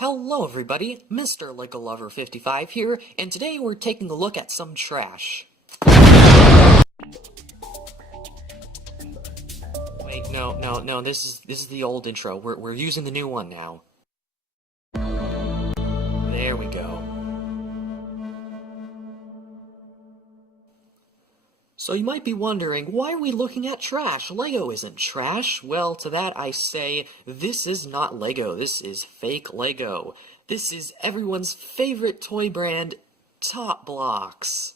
Hello everybody, Mr. Lego Lover 55 here, and today we're taking a look at some trash. Wait, no, this is the old intro. We're using the new one now. There we go. So you might be wondering, why are we looking at trash? Lego isn't trash. Well, to that I say, this is not Lego, this is fake Lego. This is everyone's favorite toy brand, Top Blocks.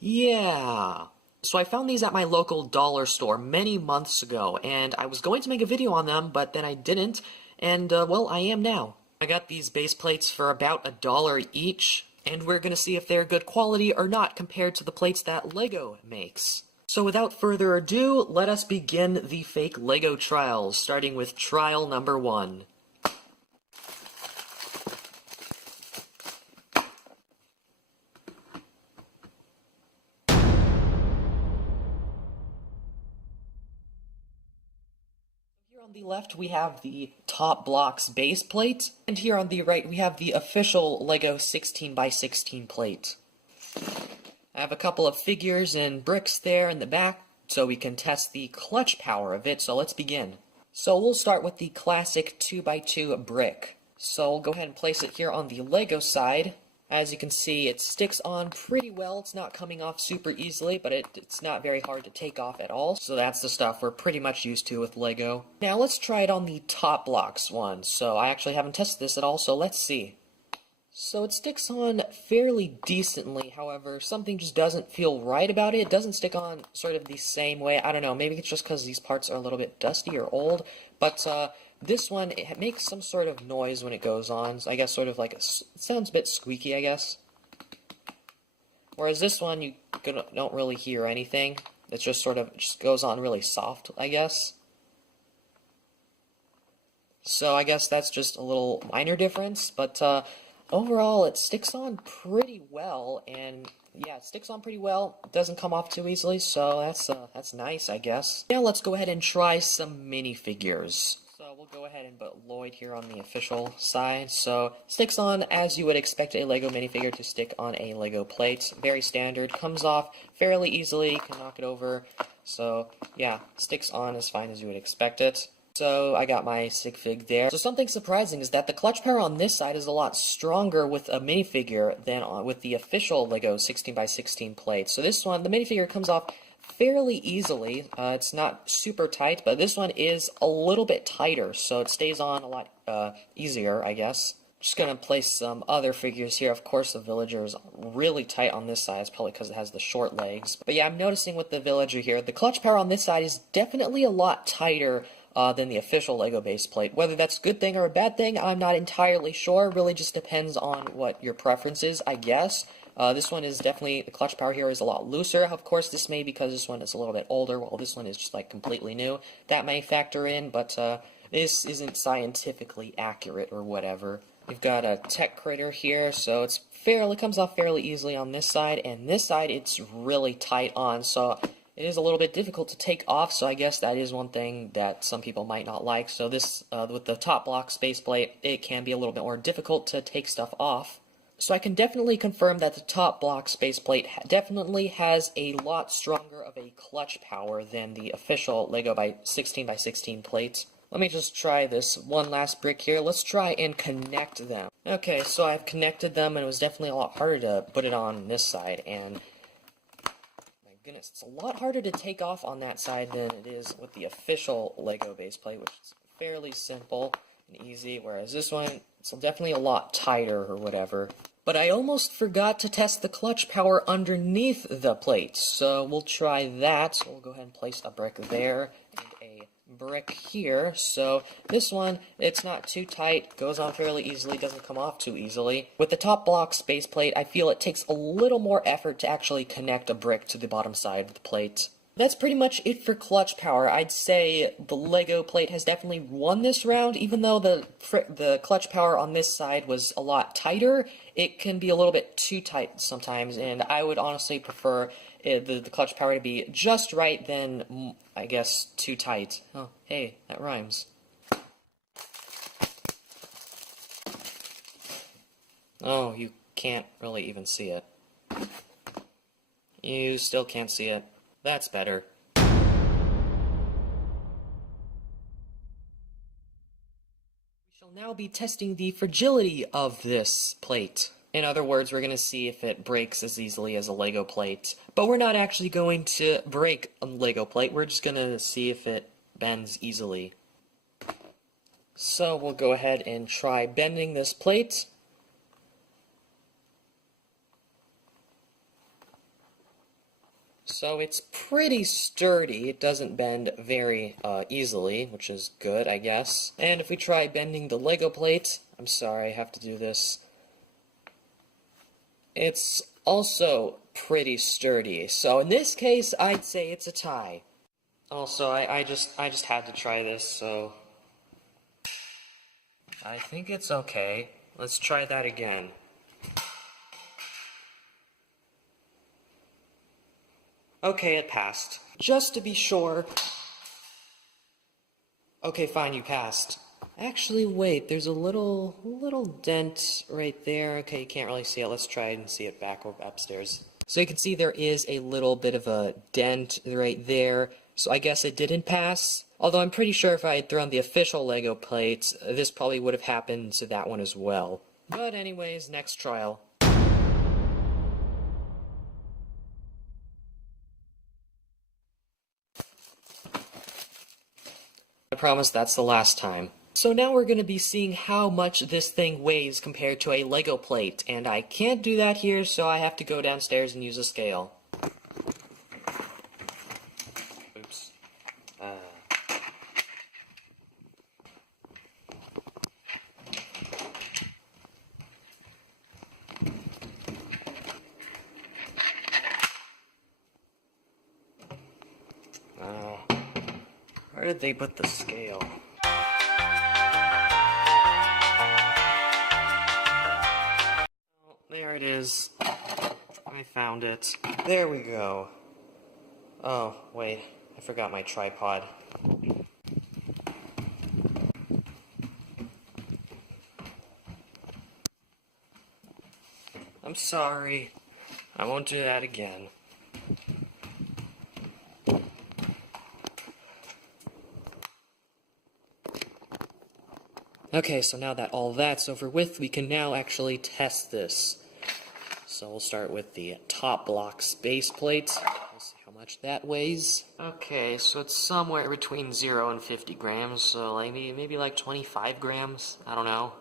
Yeah. So I found these at my local dollar store many months ago, and I was going to make a video on them, but then I didn't, and, well, I am now. I got these base plates for about $1 each, and we're gonna see if they're good quality or not compared to the plates that Lego makes. So without further ado, let us begin the fake Lego trials, starting with trial number 1. Here on the left, we have the Top Blocks base plate, and here on the right, we have the official Lego 16x16 plate. I have a couple of figures and bricks there in the back, so we can test the clutch power of it, so let's begin. So we'll start with the classic 2x2 brick. So we'll go ahead and place it here on the Lego side. As you can see, it sticks on pretty well. It's not coming off super easily, but it's not very hard to take off at all. So that's the stuff we're pretty much used to with Lego. Now let's try it on the Top Blocks one. So I actually haven't tested this at all, so let's see. So it sticks on fairly decently, however, something just doesn't feel right about it. It doesn't stick on sort of the same way. I don't know, maybe it's just because these parts are a little bit dusty or old, but this one, it makes some sort of noise when it goes on. So I guess sort of like, it sounds a bit squeaky, I guess. Whereas this one, you don't really hear anything. It's just sort of, just goes on really soft, I guess. So I guess that's just a little minor difference, but overall, it sticks on pretty well, and yeah, it sticks on pretty well. It doesn't come off too easily, so that's nice, I guess. Now let's go ahead and try some minifigures. So we'll go ahead and put Lloyd here on the official side. So sticks on as you would expect a Lego minifigure to stick on a Lego plate. Very standard, comes off fairly easily, can knock it over. So yeah, sticks on as fine as you would expect it. So I got my stick fig there. So something surprising is that the clutch power on this side is a lot stronger with a minifigure than with the official Lego 16x16 plate. So this one, the minifigure comes off fairly easily. It's not super tight, but this one is a little bit tighter, so it stays on a lot easier, I guess. Just gonna place some other figures here. Of course, the villager is really tight on this side. It's probably because it has the short legs. But yeah, I'm noticing with the villager here, the clutch power on this side is definitely a lot tighter than the official Lego base plate. Whether that's a good thing or a bad thing, I'm not entirely sure. It really just depends on what your preference is, I guess. This one is definitely, the clutch power here is a lot looser. Of course, this may be because this one is a little bit older, while this one is just like completely new. That may factor in, but this isn't scientifically accurate or whatever. We've got a tech critter here, so it comes off fairly easily on this side, and this side it's really tight on, so it is a little bit difficult to take off, so I guess that is one thing that some people might not like. So this, with the Top Blocks base plate, it can be a little bit more difficult to take stuff off. So I can definitely confirm that the Top Blocks base plate definitely has a lot stronger of a clutch power than the official Lego 16x16 plate. Let me just try this one last brick here. Let's try and connect them. Okay, so I've connected them, and it was definitely a lot harder to put it on this side, and goodness, it's a lot harder to take off on that side than it is with the official Lego base plate, which is fairly simple and easy, whereas this one, it's definitely a lot tighter or whatever. But I almost forgot to test the clutch power underneath the plate, so we'll try that. So we'll go ahead and place a brick there and a brick here. So this one, it's not too tight, goes on fairly easily, doesn't come off too easily. With the Top Blocks base plate, I feel it takes a little more effort to actually connect a brick to the bottom side of the plate. That's pretty much it for clutch power. I'd say the Lego plate has definitely won this round, even though the clutch power on this side was a lot tighter. It can be a little bit too tight sometimes, and I would honestly prefer the clutch power to be just right than, I guess, too tight. Oh, hey, that rhymes. Oh, you can't really even see it. You still can't see it. That's better. We shall now be testing the fragility of this plate. In other words, we're going to see if it breaks as easily as a Lego plate. But we're not actually going to break a Lego plate, we're just going to see if it bends easily. So we'll go ahead and try bending this plate. So it's pretty sturdy, it doesn't bend very easily, which is good, I guess. And if we try bending the Lego plate, I'm sorry, I have to do this. It's also pretty sturdy, so in this case, I'd say it's a tie. Also, I just had to try this, so I think it's okay. Let's try that again. Okay, it passed. Just to be sure. Okay, fine, you passed. Actually, wait, there's a little dent right there. Okay, you can't really see it. Let's try and see it back upstairs. So you can see there is a little bit of a dent right there. So I guess it didn't pass. Although I'm pretty sure if I had thrown the official Lego plates, this probably would have happened to that one as well. But anyways, next trial. I promise that's the last time. So now we're going to be seeing how much this thing weighs compared to a Lego plate, and I can't do that here, so I have to go downstairs and use a scale. Oops. Where did they put the scale? There it is. I found it. There we go. Oh, wait. I forgot my tripod. I'm sorry. I won't do that again. Okay, so now that all that's over with, we can now actually test this. So we'll start with the top block's base plate. We'll see how much that weighs. Okay, so it's somewhere between 0 and 50 grams, so like maybe like 25 grams, I don't know.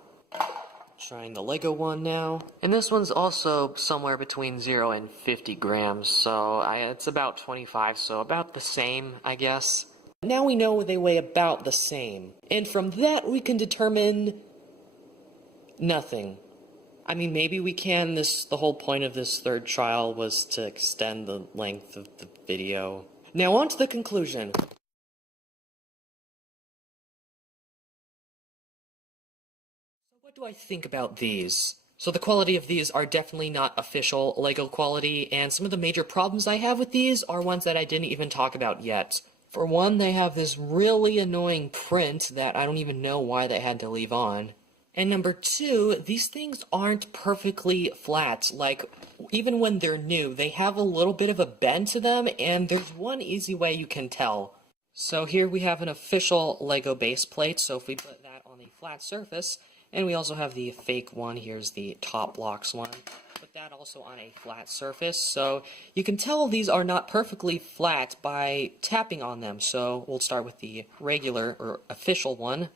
Trying the Lego one now. And this one's also somewhere between 0 and 50 grams, so it's about 25, so about the same, I guess. Now we know they weigh about the same, and from that we can determine nothing. I mean, maybe we can. The whole point of this third trial was to extend the length of the video. Now on to the conclusion. So what do I think about these? So the quality of these are definitely not official Lego quality, and some of the major problems I have with these are ones that I didn't even talk about yet. For one, they have this really annoying print that I don't even know why they had to leave on. And number two, these things aren't perfectly flat. Like, even when they're new, they have a little bit of a bend to them, and there's one easy way you can tell. So here we have an official Lego base plate, so if we put that on a flat surface, and we also have the fake one, here's the top blocks one. Put that also on a flat surface, so you can tell these are not perfectly flat by tapping on them. So we'll start with the regular or official one.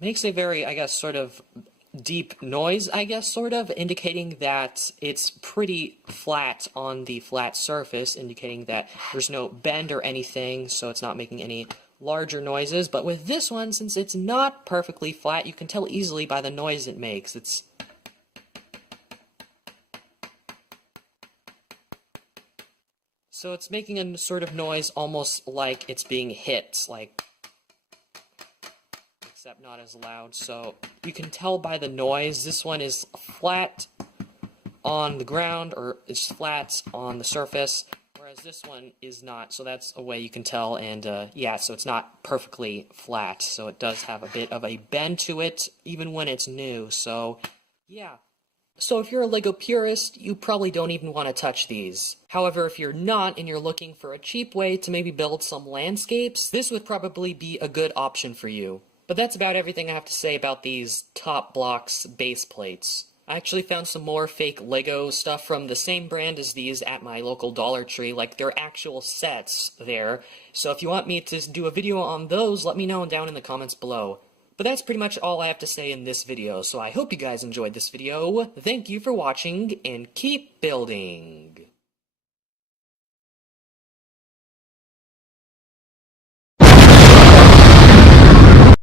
Makes a very, I guess, sort of deep noise, I guess, sort of, indicating that it's pretty flat on the flat surface, indicating that there's no bend or anything, so it's not making any larger noises. But with this one, since it's not perfectly flat, you can tell easily by the noise it makes. So it's making a sort of noise almost like it's being hit, like, except not as loud. So you can tell by the noise, this one is flat on the ground, or it's flat on the surface, whereas whereas this one is not, so that's a way you can tell, and yeah, so it's not perfectly flat, so it does have a bit of a bend to it, even when it's new, so yeah. So if you're a LEGO purist, you probably don't even want to touch these. However, if you're not and you're looking for a cheap way to maybe build some landscapes, this would probably be a good option for you. But that's about everything I have to say about these Top Blocks base plates. I actually found some more fake LEGO stuff from the same brand as these at my local Dollar Tree, like they're actual sets there. So if you want me to do a video on those, let me know down in the comments below. But that's pretty much all I have to say in this video, so I hope you guys enjoyed this video. Thank you for watching, and keep building!